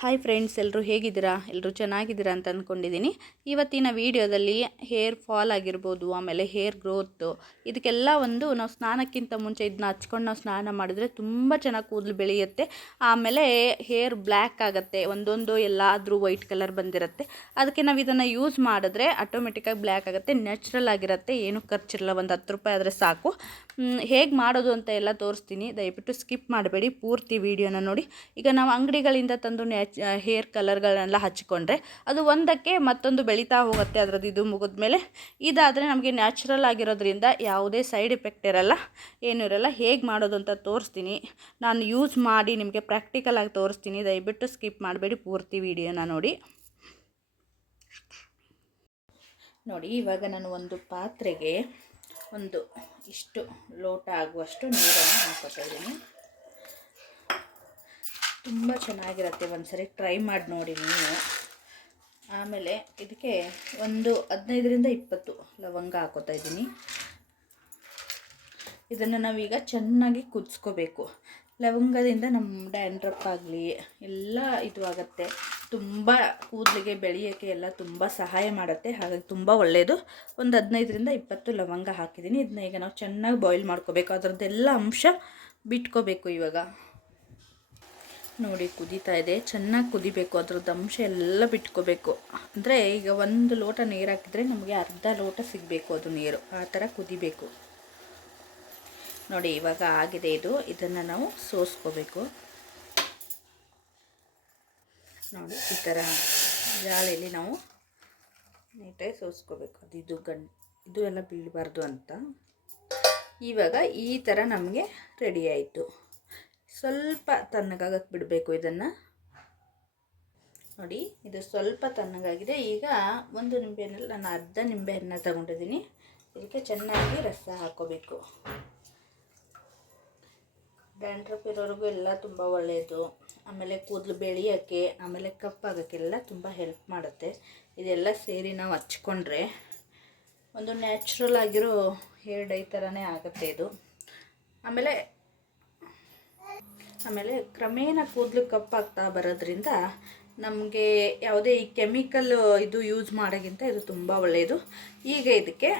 Hi friends ಎಲ್ಲರೂ ಹೇಗಿದ್ದೀರಾ? ಎಲ್ಲರೂ ಚೆನ್ನಾಗಿದ್ದೀರಾ ಅಂತ ಅಂದ್ಕೊಂಡಿದ್ದೀನಿ ಇವತ್ತಿನ ವಿಡಿಯೋದಲ್ಲಿ ಹೇರ್ ಫಾಲ್ ಆಗಿರ್ಬೋದು, ಆಮೇಲೆ ಹೇರ್ ಗ್ರೋತ್ ಇದಕ್ಕೆಲ್ಲ ಒಂದು ನಾವು ಸ್ನಾನಕ್ಕಿಂತ ಮುಂಚೆ ಇದನ್ನ ಹಚ್ಕೊಂಡು ನಾವು ಸ್ನಾನ ಮಾಡಿದ್ರೆ ತುಂಬ ಚೆನ್ನಾಗಿ ಕೂದಲು ಬೆಳೆಯುತ್ತೆ. ಆಮೇಲೆ ಹೇರ್ ಬ್ಲ್ಯಾಕ್ ಆಗುತ್ತೆ, ಒಂದೊಂದು ಎಲ್ಲಾದರೂ ವೈಟ್ ಕಲರ್ ಬಂದಿರುತ್ತೆ. ಅದಕ್ಕೆ ನಾವು ಇದನ್ನು ಯೂಸ್ ಮಾಡಿದ್ರೆ ಆಟೋಮೆಟಿಕ್ಕಾಗಿ ಬ್ಲ್ಯಾಕ್ ಆಗುತ್ತೆ ನ್ಯಾಚುರಲ್ ಆಗಿರುತ್ತೆ. ಏನೂ ಖರ್ಚಿರಲ್ಲ, ಒಂದು ಹತ್ತು ರೂಪಾಯಿ ಆದರೆ ಸಾಕು. ಹೇಗೆ ಮಾಡೋದು ಅಂತ ಎಲ್ಲ ತೋರಿಸ್ತೀನಿ. ದಯವಿಟ್ಟು ಸ್ಕಿಪ್ ಮಾಡಬೇಡಿ, ಪೂರ್ತಿ ವಿಡಿಯೋನ ನೋಡಿ. ಈಗ ನಾವು ಅಂಗಡಿಗಳಿಂದ ತಂದು ಹೇರ್ ಕಲರ್ಗಳನ್ನೆಲ್ಲ ಹಚ್ಕೊಂಡ್ರೆ ಅದು ಒಂದಕ್ಕೆ ಮತ್ತೊಂದು ಬೆಳೀತಾ ಹೋಗುತ್ತೆ, ಅದರದ್ದು ಇದು ಮುಗಿದ ಮೇಲೆ ಇದಾದರೆ ನಮಗೆ ನ್ಯಾಚುರಲ್ ಆಗಿರೋದ್ರಿಂದ ಯಾವುದೇ ಸೈಡ್ ಎಫೆಕ್ಟ್ ಇರಲ್ಲ, ಏನೂ ಇರಲ್ಲ. ಹೇಗೆ ಮಾಡೋದು ಅಂತ ತೋರಿಸ್ತೀನಿ. ನಾನು ಯೂಸ್ ಮಾಡಿ ನಿಮಗೆ ಪ್ರಾಕ್ಟಿಕಲ್ ಆಗಿ ತೋರಿಸ್ತೀನಿ. ದಯವಿಟ್ಟು ಸ್ಕಿಪ್ ಮಾಡಬೇಡಿ ಪೂರ್ತಿ ವಿಡಿಯೋನ ನೋಡಿ. ನೋಡಿ, ಇವಾಗ ನಾನು ಒಂದು ಪಾತ್ರೆಗೆ ಒಂದು ಇಷ್ಟು ಲೋಟ ಆಗುವಷ್ಟು ನೀರನ್ನು ಹಾಕೋತಾ ಇದ್ದೀನಿ. ತುಂಬ ಚೆನ್ನಾಗಿರುತ್ತೆ ಒಂದ್ಸರಿ ಟ್ರೈ ಮಾಡಿ ನೋಡಿ ನೀವು. ಆಮೇಲೆ ಇದಕ್ಕೆ ಒಂದು ಹದಿನೈದರಿಂದ ಇಪ್ಪತ್ತು ಲವಂಗ ಹಾಕೋತಾ ಇದ್ದೀನಿ. ಇದನ್ನು ನಾವೀಗ ಚೆನ್ನಾಗಿ ಕುದಿಸ್ಕೋಬೇಕು. ಲವಂಗದಿಂದ ನಮ್ಮ ಡ್ಯಾಂಡ್ರಪ್ ಆಗಲಿ, ಎಲ್ಲ ಇದು ಆಗುತ್ತೆ. ತುಂಬ ಕೂದಲಿಗೆ, ಬೆಳೆಯೋಕ್ಕೆ ಎಲ್ಲ ತುಂಬ ಸಹಾಯ ಮಾಡುತ್ತೆ. ಹಾಗಾಗಿ ತುಂಬ ಒಳ್ಳೆಯದು ಒಂದು ಹದಿನೈದರಿಂದ ಇಪ್ಪತ್ತು ಲವಂಗ ಹಾಕಿದ್ದೀನಿ. ಇದನ್ನ ಈಗ ನಾವು ಚೆನ್ನಾಗಿ ಬಾಯ್ಲ್ ಮಾಡ್ಕೋಬೇಕು. ಅದರದ್ದೆಲ್ಲ ಅಂಶ ಬಿಟ್ಕೋಬೇಕು ಇವಾಗ. ನೋಡಿ ಕುದೀತಾ ಇದೆ. ಚೆನ್ನಾಗಿ ಕುದಿಬೇಕು. ಅದ್ರದ್ದು ಅಂಶ ಎಲ್ಲ ಬಿಟ್ಕೋಬೇಕು. ಅಂದರೆ ಈಗ ಒಂದು ಲೋಟ ನೀರು ಹಾಕಿದರೆ ನಮಗೆ ಅರ್ಧ ಲೋಟ ಸಿಗಬೇಕು ಅದು ನೀರು. ಆ ಥರ ಕುದಿಬೇಕು. ನೋಡಿ, ಇವಾಗ ಆಗಿದೆ ಇದು. ಇದನ್ನು ನಾವು ಸೋಸ್ಕೋಬೇಕು. ನೋಡಿ, ಈ ಥರ ಜಾಳಿಯಲ್ಲಿ ನಾವು ನೀಟಾಗಿ ಸೋಸ್ಕೋಬೇಕು. ಅದು ಇದು ಗಂ ಇದು ಎಲ್ಲ ಬೀಳಬಾರ್ದು ಅಂತ. ಇವಾಗ ಈ ಥರ ನಮಗೆ ರೆಡಿ ಆಯಿತು. ಸ್ವಲ್ಪ ತಣ್ಣಗಾಗಕ್ಕೆ ಬಿಡಬೇಕು ಇದನ್ನು. ನೋಡಿ, ಇದು ಸ್ವಲ್ಪ ತಣ್ಣಗಾಗಿದೆ. ಈಗ ಒಂದು ನಿಂಬೆಹಣ್ಣಲ್ಲಿ ನಾನು ಅರ್ಧ ನಿಂಬೆಹಣ್ಣು ತಗೊಂಡಿದ್ದೀನಿ. ಇದಕ್ಕೆ ಚೆನ್ನಾಗಿ ರಸ ಹಾಕೋಬೇಕು. ಡ್ಯಾಂಡ್ರಪ್ ಇರೋರಿಗೂ ಎಲ್ಲ ತುಂಬ ಒಳ್ಳೆಯದು ಆಮೇಲೆ ಕೂದಲು ಬೆಳೆಯೋಕ್ಕೆ ಆಮೇಲೆ ಕಪ್ಪಾಗೋಕ್ಕೆಲ್ಲ ತುಂಬ ಹೆಲ್ಪ್ ಮಾಡುತ್ತೆ. ಇದೆಲ್ಲ ಸೇರಿ ನಾವು ಹಚ್ಕೊಂಡ್ರೆ ಒಂದು ನ್ಯಾಚುರಲ್ ಆಗಿರೋ ಹೇರ್ ಡೈ ಥರನೇ ಆಗುತ್ತೆ ಇದು. ಆಮೇಲೆ ಆಮೇಲೆ ಕ್ರಮೇಣ ಕೂದಲು ಕಪ್ಪಾಗ್ತಾ ಬರೋದ್ರಿಂದ ನಮಗೆ ಯಾವುದೇ ಈ ಕೆಮಿಕಲ್ ಇದು ಯೂಸ್ ಮಾಡೋಕ್ಕಿಂತ ಇದು ತುಂಬ ಒಳ್ಳೆಯದು ಈಗ ಇದಕ್ಕೆ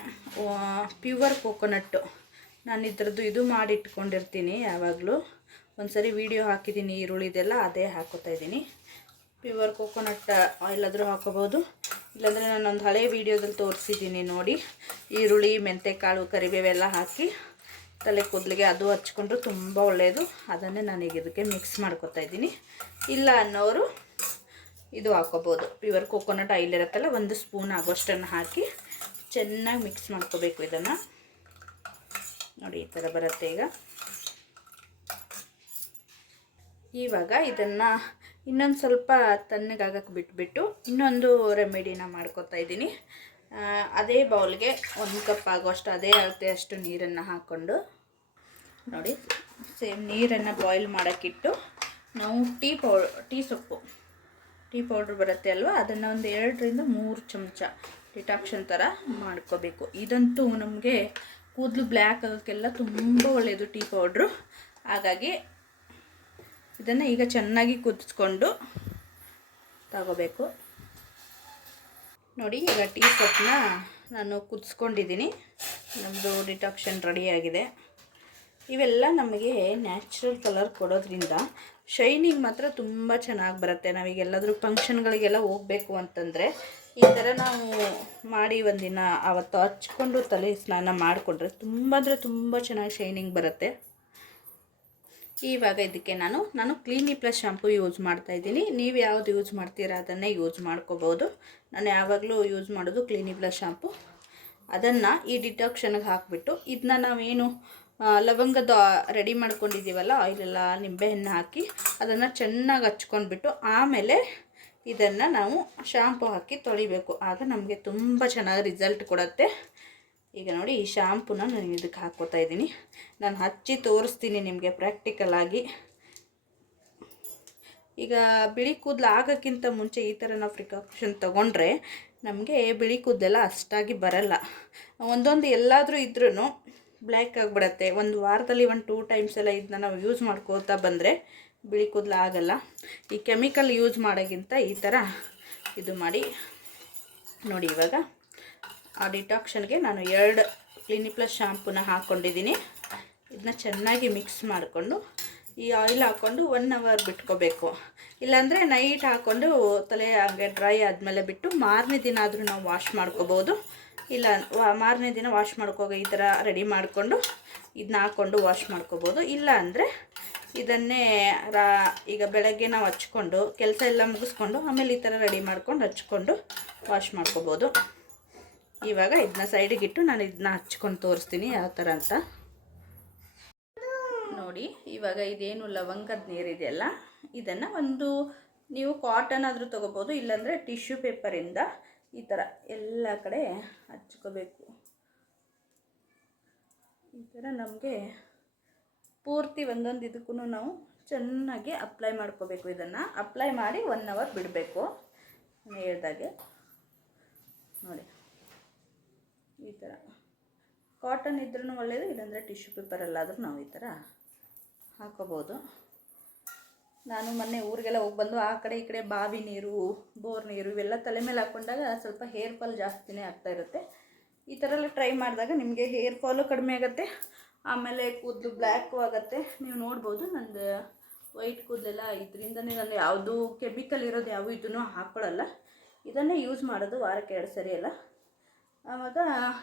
ಪ್ಯೂವರ್ ಕೋಕೋನಟ್ಟು ನಾನು ಇದ್ರದ್ದು ಇದು ಮಾಡಿ ಇಟ್ಕೊಂಡಿರ್ತೀನಿ ಯಾವಾಗಲೂ. ಒಂದು ಸರಿ ವೀಡಿಯೋ ಹಾಕಿದ್ದೀನಿ, ಈರುಳ್ಳಿದೆಲ್ಲ ಅದೇ ಹಾಕೋತಾ ಇದ್ದೀನಿ. ಪ್ಯೂವರ್ ಕೋಕೋನಟ್ ಆಯಿಲ್ ಆದರೂ ಹಾಕೋಬೋದು. ಇಲ್ಲಾಂದರೆ ನಾನೊಂದು ಹಳೆ ವೀಡಿಯೋದಲ್ಲಿ ತೋರಿಸಿದ್ದೀನಿ ನೋಡಿ. ಈರುಳ್ಳಿ, ಮೆಂತೆಕಾಳು, ಕರಿಬೇವೆಲ್ಲ ಹಾಕಿ. ತಲೆ ಕೂದಲಿಗೆ ಅದು ಹಚ್ಕೊಂಡ್ರೆ ತುಂಬ ಒಳ್ಳೆಯದು ಅದನ್ನೇ ನಾನೀಗ ಇದಕ್ಕೆ ಮಿಕ್ಸ್ ಮಾಡ್ಕೊತಾ ಇದ್ದೀನಿ. ಇಲ್ಲ ಅನ್ನೋರು ಇದು ಹಾಕೋಬೋದು. ಪ್ಯೂರ್ ಕೋಕೋನಟ್ ಆಯಿಲ್ ಇರುತ್ತಲ್ಲ, ಒಂದು ಸ್ಪೂನ್ ಆಗೋಷ್ಟನ್ನು ಹಾಕಿ ಚೆನ್ನಾಗಿ ಮಿಕ್ಸ್ ಮಾಡ್ಕೋಬೇಕು ಇದನ್ನು. ನೋಡಿ, ಈ ಥರ ಬರುತ್ತೆ ಈಗ. ಇವಾಗ ಇದನ್ನು ಇನ್ನೊಂದು ಸ್ವಲ್ಪ ತಣ್ಣಗಾಗಕ್ಕೆ ಬಿಟ್ಬಿಟ್ಟು ಇನ್ನೊಂದು ರೆಮಿಡಿನ ಮಾಡ್ಕೊತಾ ಇದ್ದೀನಿ. ಅದೇ ಬೌಲ್ಗೆ ಒಂದು ಕಪ್ ಆಗೋಷ್ಟು ಅದೇ ಅಳತೆ ಅಷ್ಟು ನೀರನ್ನು ಹಾಕ್ಕೊಂಡು ನೋಡಿ, ಸೇಮ್ ನೀರನ್ನು ಬಾಯ್ಲ್ ಮಾಡೋಕ್ಕಿಟ್ಟು ನಾವು ಟೀ ಪೌಡ್ ಟೀ ಸೊಪ್ಪು, ಟೀ ಪೌಡ್ರ್ ಬರುತ್ತೆ ಅಲ್ವಾ? ಅದನ್ನು ಒಂದು ಎರಡರಿಂದ ಮೂರು ಚಮಚ ಡಿಟಾಕ್ಷನ್ ಥರ ಮಾಡ್ಕೋಬೇಕು. ಇದಂತೂ ನಮಗೆ ಕೂದಲು ಬ್ಲ್ಯಾಕ್ ಆಗೋಕ್ಕೆಲ್ಲ ತುಂಬ ಒಳ್ಳೆಯದು ಟೀ ಪೌಡ್ರು. ಹಾಗಾಗಿ ಇದನ್ನು ಈಗ ಚೆನ್ನಾಗಿ ಕುದಿಸ್ಕೊಂಡು ತಗೋಬೇಕು. ನೋಡಿ, ಈಗ ಟೀ ಸೊಪ್ಪನ್ನ ನಾನು ಕುದಿಸ್ಕೊಂಡಿದ್ದೀನಿ. ನಮ್ಮದು ಡಿಟಾಕ್ಷನ್ ರೆಡಿಯಾಗಿದೆ. ಇವೆಲ್ಲ ನಮಗೆ ನ್ಯಾಚುರಲ್ ಕಲರ್ ಕೊಡೋದ್ರಿಂದ ಶೈನಿಂಗ್ ಮಾತ್ರ ತುಂಬ ಚೆನ್ನಾಗಿ ಬರುತ್ತೆ. ನಾವೀಗೆಲ್ಲಾದರೂ ಫಂಕ್ಷನ್ಗಳಿಗೆಲ್ಲ ಹೋಗಬೇಕು ಅಂತಂದರೆ ಈ ಥರ ನಾವು ಮಾಡಿ ಒಂದಿನ ಆವತ್ತು ಹಚ್ಕೊಂಡು ತಲೆ ಸ್ನಾನ ಮಾಡಿಕೊಂಡ್ರೆ ತುಂಬ ಅಂದರೆ ತುಂಬ ಚೆನ್ನಾಗಿ ಶೈನಿಂಗ್ ಬರುತ್ತೆ. ಇವಾಗ ಇದಕ್ಕೆ ನಾನು ನಾನು ಕ್ಲೀನಿ ಪ್ಲಸ್ ಶಾಂಪು ಯೂಸ್ ಮಾಡ್ತಾಯಿದ್ದೀನಿ ನೀವು ಯಾವುದು ಯೂಸ್ ಮಾಡ್ತೀರಾ ಅದನ್ನೇ ಯೂಸ್ ಮಾಡ್ಕೋಬೋದು. ನಾನು ಯಾವಾಗಲೂ ಯೂಸ್ ಮಾಡೋದು ಕ್ಲೀನಿ ಪ್ಲಸ್ ಶಾಂಪು. ಅದನ್ನು ಈ ಡಿಟಾಕ್ಷನ್ಗೆ ಹಾಕಿಬಿಟ್ಟು ಇದನ್ನ ನಾವೇನು ಲವಂಗದ ರೆಡಿ ಮಾಡ್ಕೊಂಡಿದ್ದೀವಲ್ಲ, ಆಯಿಲೆಲ್ಲ ನಿಂಬೆಹಣ್ಣು ಹಾಕಿ ಅದನ್ನು ಚೆನ್ನಾಗಿ ಹಚ್ಕೊಂಡ್ಬಿಟ್ಟು ಆಮೇಲೆ ಇದನ್ನು ನಾವು ಶಾಂಪು ಹಾಕಿ ತೊಳಿಬೇಕು. ಆಗ ನಮಗೆ ತುಂಬ ಚೆನ್ನಾಗಿ ರಿಸಲ್ಟ್ ಕೊಡುತ್ತೆ. ಈಗ ನೋಡಿ ಈ ಶಾಂಪುನ ನಾನು ಇದಕ್ಕೆ ಹಾಕ್ಕೋತಾ ಇದ್ದೀನಿ. ನಾನು ಹಚ್ಚಿ ತೋರಿಸ್ತೀನಿ ನಿಮಗೆ ಪ್ರಾಕ್ಟಿಕಲಾಗಿ ಈಗ ಬಿಳಿ ಕೂದಲು ಆಗೋಕ್ಕಿಂತ ಮುಂಚೆ ಈ ಥರ ನಾವು ಪ್ರಿಕಾಕ್ಷನ್ ತೊಗೊಂಡ್ರೆ ನಮಗೆ ಬಿಳಿ ಕೂದಲೆಲ್ಲ ಅಷ್ಟಾಗಿ ಬರಲ್ಲ. ಒಂದೊಂದು ಎಲ್ಲಾದರೂ ಇದ್ರೂ ಬ್ಲ್ಯಾಕ್ ಆಗಿಬಿಡತ್ತೆ. ಒಂದು ವಾರದಲ್ಲಿ ಒಂದು ಟೂ ಟೈಮ್ಸ್ ಎಲ್ಲ ಇದನ್ನ ನಾವು ಯೂಸ್ ಮಾಡ್ಕೋತಾ ಬಂದರೆ ಬಿಳಿ ಕೂದಲು ಆಗಲ್ಲ. ಈ ಕೆಮಿಕಲ್ ಯೂಸ್ ಮಾಡೋಕ್ಕಿಂತ ಈ ಥರ ಇದು ಮಾಡಿ ನೋಡಿ ಇವಾಗ ಆ ಡಿಟಾಕ್ಷನ್ಗೆ ನಾನು ಎರಡು ಕ್ಲಿನಿ ಪ್ಲಸ್ ಶಾಂಪೂನ ಹಾಕ್ಕೊಂಡಿದ್ದೀನಿ ಇದನ್ನ ಚೆನ್ನಾಗಿ ಮಿಕ್ಸ್ ಮಾಡಿಕೊಂಡು ಈ ಆಯಿಲ್ ಹಾಕ್ಕೊಂಡು ಒನ್ ಅವರ್ ಬಿಟ್ಕೋಬೇಕು. ಇಲ್ಲಾಂದರೆ ನೈಟ್ ಹಾಕ್ಕೊಂಡು ತಲೆ ಹಾಗೆ ಡ್ರೈ ಆದಮೇಲೆ ಬಿಟ್ಟು ಮಾರನೇ ದಿನ ಆದರೂ ನಾವು ವಾಶ್ ಮಾಡ್ಕೋಬೋದು. ಇಲ್ಲ, ವಾ- ಮಾರನೇ ದಿನ ವಾಶ್ ಮಾಡ್ಕೋಗ ಈ ಥರ ರೆಡಿ ಮಾಡಿಕೊಂಡು ಇದನ್ನ ಹಾಕ್ಕೊಂಡು ವಾಶ್ ಮಾಡ್ಕೋಬೋದು. ಇಲ್ಲ ಅಂದರೆ ಇದನ್ನೇ ರಾ, ಈಗ ಬೆಳಗ್ಗೆ ನಾವು ಹಚ್ಕೊಂಡು ಕೆಲಸ ಎಲ್ಲ ಮುಗಿಸ್ಕೊಂಡು ಆಮೇಲೆ ಈ ಥರ ರೆಡಿ ಮಾಡ್ಕೊಂಡು ಹಚ್ಕೊಂಡು ವಾಶ್ ಮಾಡ್ಕೋಬೋದು. ಇವಾಗ ಇದನ್ನ ಸೈಡಿಗಿಟ್ಟು ನಾನು ಇದನ್ನ ಹಚ್ಕೊಂಡು ತೋರಿಸ್ತೀನಿ ಯಾವ ಥರ ಅಂತ. ನೋಡಿ. ಇವಾಗ ಇದೇನು ಲವಂಗದ ನೀರಿದೆಯಲ್ಲ ಇದನ್ನು ಒಂದು ನೀವು ಕಾಟನ್ ಆದರೂ ತೊಗೋಬೋದು, ಇಲ್ಲಾಂದರೆ ಟಿಶ್ಯೂ ಪೇಪರಿಂದ ಈ ಥರ ಎಲ್ಲ ಕಡೆ ಹಚ್ಕೋಬೇಕು. ಈ ಥರ ನಮಗೆ ಪೂರ್ತಿ ಒಂದೊಂದು ಇದಕ್ಕೂ ನಾವು ಚೆನ್ನಾಗಿ ಅಪ್ಲೈ ಮಾಡ್ಕೋಬೇಕು ಇದನ್ನು. ಅಪ್ಲೈ ಮಾಡಿ ಒನ್ ಅವರ್ ಬಿಡಬೇಕು. ಹೇಳಿದಾಗೆ ನೋಡಿ. ಈ ಥರ ಕಾಟನ್ ಇದ್ರೂ ಒಳ್ಳೆಯದು ಇಲ್ಲಾಂದರೆ ಟಿಶ್ಯೂ ಪೇಪರಲ್ಲಾದರೂ ನಾವು ಈ ಥರ ಹಾಕೋಬೋದು. ನಾನು ಮೊನ್ನೆ ಊರಿಗೆಲ್ಲ ಹೋಗಿ ಬಂದು ಆ ಕಡೆ ಈ ಕಡೆ ಬಾವಿ ನೀರು, ಬೋರ್ ನೀರು ಇವೆಲ್ಲ ತಲೆ ಮೇಲೆ ಹಾಕ್ಕೊಂಡಾಗ ಸ್ವಲ್ಪ ಹೇರ್ ಫಾಲ್ ಜಾಸ್ತಿನೇ ಆಗ್ತಾ ಇರುತ್ತೆ. ಈ ಥರ ಎಲ್ಲ ಟ್ರೈ ಮಾಡಿದಾಗ ನಿಮಗೆ ಹೇರ್ ಫಾಲು ಕಡಿಮೆ ಆಗುತ್ತೆ. ಆಮೇಲೆ ಕೂದಲು ಬ್ಲ್ಯಾಕು ಆಗುತ್ತೆ. ನೀವು ನೋಡ್ಬೋದು ನಂದು ವೈಟ್ ಕೂದಲೆಲ್ಲ ಇದರಿಂದನೇ ನಾನು ಯಾವುದು ಕೆಮಿಕಲ್ ಇರೋದು ಯಾವ ಇದನ್ನು ಹಾಕ್ಕೊಳ್ಳಲ್ಲ ಇದನ್ನೇ ಯೂಸ್ ಮಾಡೋದು ವಾರಕ್ಕೆ ಎರಡು ಸರಿ ಎಲ್ಲ ಆವಾಗ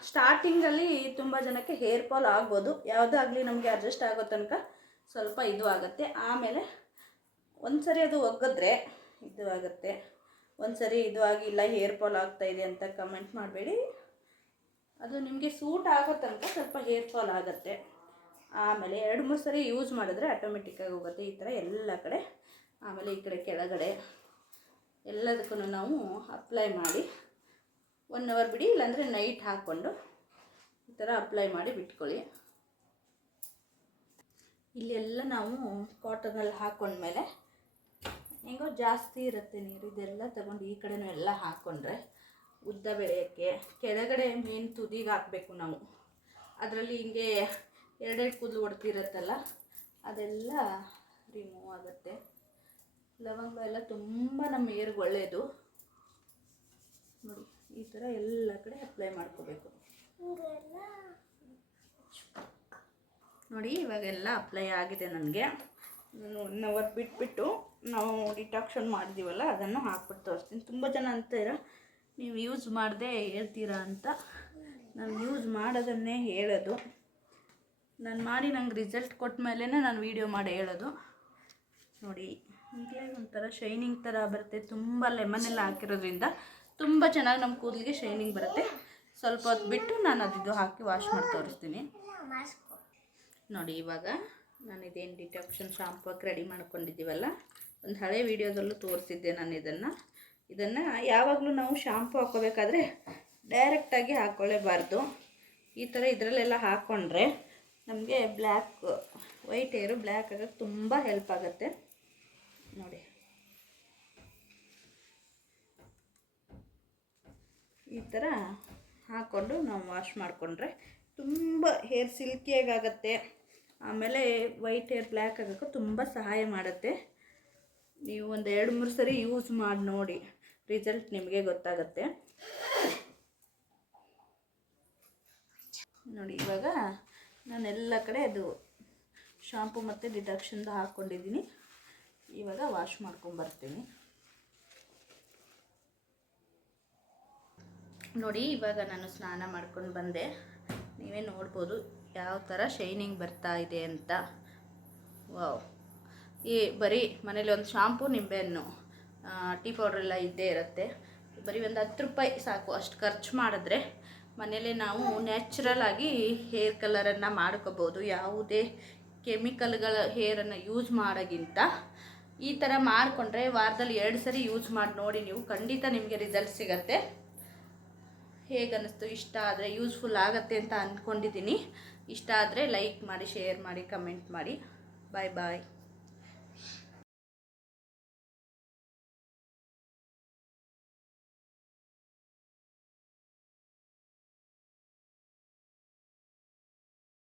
ಸ್ಟಾರ್ಟಿಂಗಲ್ಲಿ ತುಂಬ ಜನಕ್ಕೆ ಹೇರ್ ಫಾಲ್ ಆಗ್ಬೋದು. ಯಾವುದೇ ಆಗಲಿ ನಮಗೆ ಅಡ್ಜಸ್ಟ್ ಆಗೋ ತನಕ ಸ್ವಲ್ಪ ಇದು ಆಗುತ್ತೆ. ಆಮೇಲೆ ಒಂದು ಸರಿ ಅದು ಒಗ್ಗಿದ್ರೆ ಇದು ಆಗುತ್ತೆ. ಒಂದು ಸರಿ ಇದು ಆಗಿಲ್ಲ ಹೇರ್ ಫಾಲ್ ಆಗ್ತಾ ಇದೆ ಅಂತ ಕಮೆಂಟ್ ಮಾಡಬೇಡಿ. ಅದು ನಿಮಗೆ ಸೂಟ್ ಆಗೋ ತನಕ ಸ್ವಲ್ಪ ಹೇರ್ ಫಾಲ್ ಆಗುತ್ತೆ. ಆಮೇಲೆ ಎರಡು, ಮೂರು ಸರಿ ಯೂಸ್ ಮಾಡಿದ್ರೆ ಆಟೋಮೆಟಿಕ್ಕಾಗಿ ಹೋಗುತ್ತೆ. ಈ ಥರ ಎಲ್ಲ ಕಡೆ, ಆಮೇಲೆ ಈ ಕಡೆ ಕೆಳಗಡೆ ಎಲ್ಲದಕ್ಕೂ ನಾವು ಅಪ್ಲೈ ಮಾಡಿ ಒನ್ ಅವರ್ ಬಿಡಿ, ಇಲ್ಲಾಂದರೆ ನೈಟ್ ಹಾಕ್ಕೊಂಡು ಈ ಥರ ಅಪ್ಲೈ ಮಾಡಿ ಬಿಟ್ಕೊಳ್ಳಿ. ಇಲ್ಲೆಲ್ಲ ನಾವು ಕಾಟನಲ್ಲಿ ಹಾಕೊಂಡ್ಮೇಲೆ ಹೆಂಗೋ ಜಾಸ್ತಿ ಇರುತ್ತೆ ನೀರು. ಇದೆಲ್ಲ ತಗೊಂಡು ಈ ಕಡೆನೂ ಎಲ್ಲ ಹಾಕ್ಕೊಂಡ್ರೆ ಉದ್ದ ಬೆಳೆಯೋಕ್ಕೆ ಕೆಳಗಡೆ ಮೇನ್ ತುದಿಗೆ ಹಾಕಬೇಕು ನಾವು. ಅದರಲ್ಲಿ ಹಿಂಗೆ ಎರಡೆರಡು ಕೂದಲು ಹೊಡ್ತಿರತ್ತಲ್ಲ ಅದೆಲ್ಲ ರಿಮೂವ್ ಆಗುತ್ತೆ. ಲವಂಗ ಎಲ್ಲ ತುಂಬ ನಮ್ಮ ಏರ್ಗೆ ಒಳ್ಳೆಯದು ನೋಡಿ, ಈ ಥರ ಎಲ್ಲ ಕಡೆ ಅಪ್ಲೈ ಮಾಡ್ಕೋಬೇಕು. ನೋಡಿ, ಇವಾಗೆಲ್ಲ ಅಪ್ಲೈ ಆಗಿದೆ ನನಗೆ. ನಾನು ಒನ್ ಅವರ್ ಬಿಟ್ಬಿಟ್ಟು ನಾವು ಡಿಟಾಕ್ಷನ್ ಮಾಡಿದ್ದೀವಲ್ಲ ಅದನ್ನು ಹಾಕ್ಬಿಟ್ಟು ತೋರಿಸ್ತೀನಿ. ತುಂಬ ಜನ ಅಂತೀರ, ನೀವು ಯೂಸ್ ಮಾಡದೆ ಹೇಳ್ತೀರಾ ಅಂತ. ನಾನು ಯೂಸ್ ಮಾಡೋದನ್ನೇ ಹೇಳೋದು. ನಾನು ಮಾಡಿ ನಂಗೆ ರಿಸಲ್ಟ್ ಕೊಟ್ಟ ಮೇಲೇ ನಾನು ವೀಡಿಯೋ ಮಾಡಿ ಹೇಳೋದು. ನೋಡಿ ಈಗಲೇ ಒಂಥರ ಶೈನಿಂಗ್ ಥರ ಬರುತ್ತೆ. ತುಂಬ ಎಲ್ಲ ಹಾಕಿರೋದ್ರಿಂದ ತುಂಬ ಚೆನ್ನಾಗಿ ನಮ್ಮ ಕೂದಲಿಗೆ ಶೈನಿಂಗ್ ಬರುತ್ತೆ. ಸ್ವಲ್ಪ ಹೊತ್ತು ಬಿಟ್ಟು ನಾನು ಅದಿದ್ದು ಹಾಕಿ ವಾಶ್ ಮಾಡಿ ತೋರಿಸ್ತೀನಿ. ನೋಡಿ, ಇವಾಗ ನಾನು ಇದೇನು ಡಿಟಾಕ್ಷನ್ ಶಾಂಪು ಹಾಕಿ ರೆಡಿ ಮಾಡ್ಕೊಂಡಿದ್ದೀವಲ್ಲ, ಒಂದು ಹಳೆ ವೀಡಿಯೋದಲ್ಲೂ ತೋರಿಸಿದ್ದೆ ನಾನು ಇದನ್ನು. ಇದನ್ನು ಯಾವಾಗಲೂ ನಾವು ಶಾಂಪು ಹಾಕೋಬೇಕಾದ್ರೆ ಡೈರೆಕ್ಟಾಗಿ ಹಾಕ್ಕೊಳ್ಳೇಬಾರ್ದು ಈ ಥರ ಇದರಲ್ಲೆಲ್ಲ ಹಾಕ್ಕೊಂಡ್ರೆ ನಮಗೆ ಬ್ಲ್ಯಾಕ್, ವೈಟ್ ಏರು ಬ್ಲ್ಯಾಕ್ ಆಗೋಕ್ಕೆ ತುಂಬ ಹೆಲ್ಪ್ ಆಗುತ್ತೆ. ನೋಡಿ. ಈ ಥರ ಹಾಕ್ಕೊಂಡು ನಾವು ವಾಶ್ ಮಾಡಿಕೊಂಡ್ರೆ ತುಂಬ ಹೇರ್ ಸಿಲ್ಕಿಯಾಗುತ್ತೆ ಆಮೇಲೆ ವೈಟ್ ಹೇರ್ ಬ್ಲ್ಯಾಕ್ ಆಗೋಕ್ಕೂ ತುಂಬ ಸಹಾಯ ಮಾಡುತ್ತೆ. ನೀವು ಒಂದು ಎರಡು, ಮೂರು ಸರಿ ಯೂಸ್ ಮಾಡಿ ನೋಡಿ. ರಿಸಲ್ಟ್ ನಿಮಗೆ ಗೊತ್ತಾಗುತ್ತೆ. ನೋಡಿ, ಇವಾಗ ನಾನೆಲ್ಲ ಕಡೆ ಅದು ಶಾಂಪು ಮತ್ತು ಡಿಟಕ್ಷನ್ದು ಹಾಕ್ಕೊಂಡಿದ್ದೀನಿ ಇವಾಗ ವಾಶ್ ಮಾಡ್ಕೊಂಬರ್ತೀನಿ ನೋಡಿ, ಇವಾಗ ನಾನು ಸ್ನಾನ ಮಾಡ್ಕೊಂಡು ಬಂದೆ. ನೀವೇ ನೋಡ್ಬೋದು ಯಾವ ಥರ ಶೈನಿಂಗ್ ಬರ್ತಾ ಇದೆ ಅಂತ. ವಾವ್ ಈ ಬರೀ ಮನೇಲಿ ಒಂದು ಶಾಂಪು ನಿಂಬೆಹಣ್ಣು ಟೀ ಪೌಡ್ರ್ ಎಲ್ಲ ಇದ್ದೇ ಇರುತ್ತೆ. ಬರೀ ಒಂದು ಹತ್ತು ರೂಪಾಯಿ ಸಾಕು. ಅಷ್ಟು ಖರ್ಚು ಮಾಡಿದ್ರೆ ಮನೇಲಿ ನಾವು ನ್ಯಾಚುರಲ್ ಆಗಿ ಹೇರ್ ಕಲರನ್ನು ಮಾಡ್ಕೋಬೋದು. ಯಾವುದೇ ಕೆಮಿಕಲ್ಗಳ ಹೇರನ್ನು ಯೂಸ್ ಮಾಡೋಕ್ಕಿಂತ ಈ ಥರ ಮಾಡಿಕೊಂಡ್ರೆ ವಾರದಲ್ಲಿ ಎರಡು ಸರಿ ಯೂಸ್ ಮಾಡಿ ನೋಡಿ ನೀವು. ಖಂಡಿತ ನಿಮಗೆ ರಿಸಲ್ಟ್ ಸಿಗತ್ತೆ. ಹೇಗನ್ನಿಸ್ತು? ಇಷ್ಟ ಆದರೆ ಯೂಸ್ಫುಲ್ ಆಗತ್ತೆ ಅಂತ ಅಂದ್ಕೊಂಡಿದ್ದೀನಿ ಇಷ್ಟ ಆದರೆ ಲೈಕ್ ಮಾಡಿ ಶೇರ್ ಮಾಡಿ ಕಮೆಂಟ್ ಮಾಡಿ. ಬಾಯ್ ಬಾಯ್